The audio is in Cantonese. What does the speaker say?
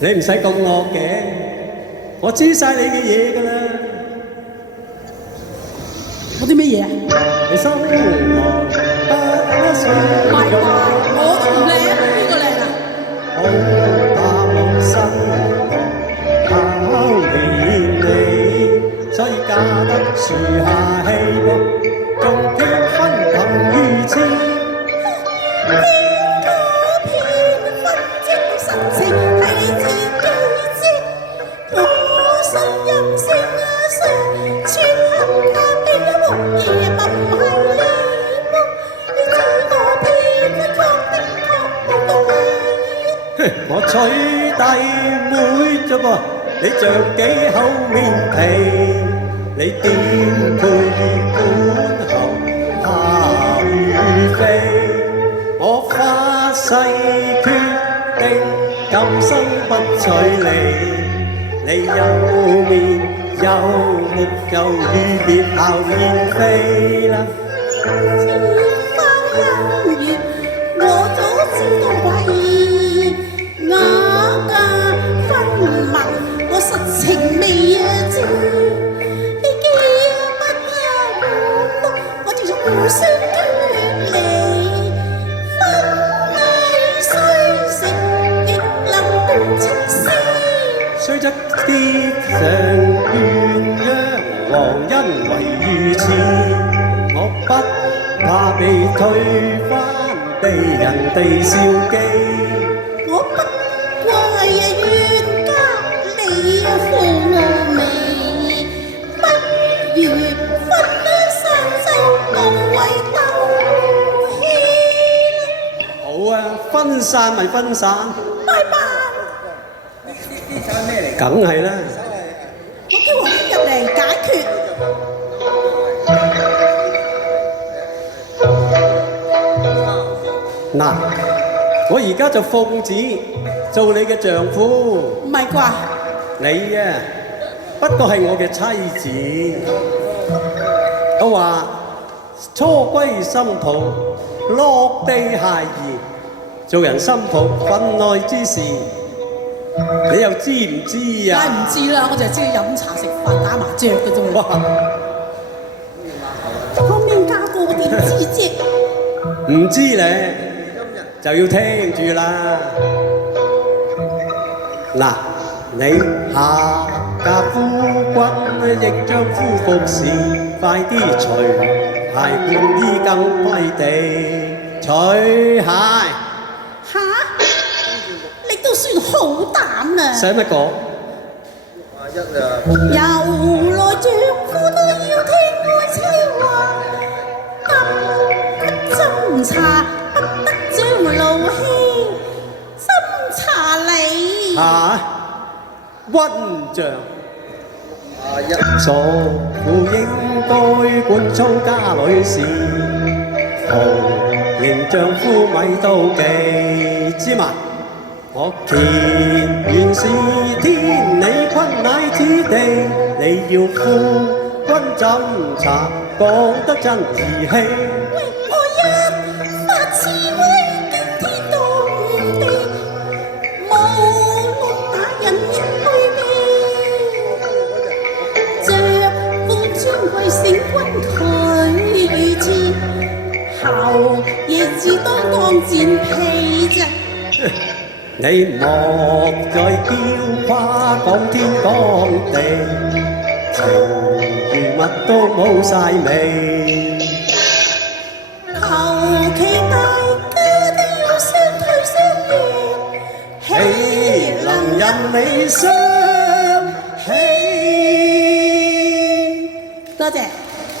你唔使咁惡嘅，我知晒你嘅嘢㗎啦。我啲乜嘢啊？你心內不想唔係啩？我都唔靚，邊個靚啊？好大無心考驗你，所以嫁得樹下氣喎，仲結婚憑於此。我娶弟妹啫噃，你像幾厚面皮，你點配管後下與非？我發誓決定今生不娶你，你有面有目就與別後燕飛啦。情未知，你記不得我哋互相脫離，婚禮雖成亦能共情絲。雖則天上鴛鴦黃因為如此，我不怕被推翻，被人哋笑機。我不怪冤家。父味不如分三州共為鬥牽。好啊，分散咪分散。拜拜。呢首咩嚟？梗係啦。我叫黃兄入嚟解決。嗱，我而家就奉旨做你嘅丈夫。唔係啩？你啊，不過係我嘅妻子。我話初歸心抱，落地孩兒，做人心抱分內之事，你又知唔知啊？梗係唔知啦，我就係知飲茶食飯打麻雀嘅啫。哇！我未嫁過，我點知啫？唔知咧，就要聽住啦。嗱。你下嫁夫君，亦將夫服侍，快啲除鞋換衣更歸地。除鞋吓？你都算好膽啦！使乜講？由來丈夫都要聽愛妻話，今斟茶不得將怒氣，斟茶你。嚇！溫丈，嫂婦應該管操家裏事，逢迎丈夫咪妒忌，知嘛？我乾原是天理坤乃此地，你要夫君斟茶講得真義氣。我一發慈威驚天動地，無論那人亦對比，着奉尊貴聖君拒之，後亦自當賤婢啫。你莫再驕誇講天講地，情如蜜都冇晒味。求其大家都要相推相讓，豈能任你相欺？多謝。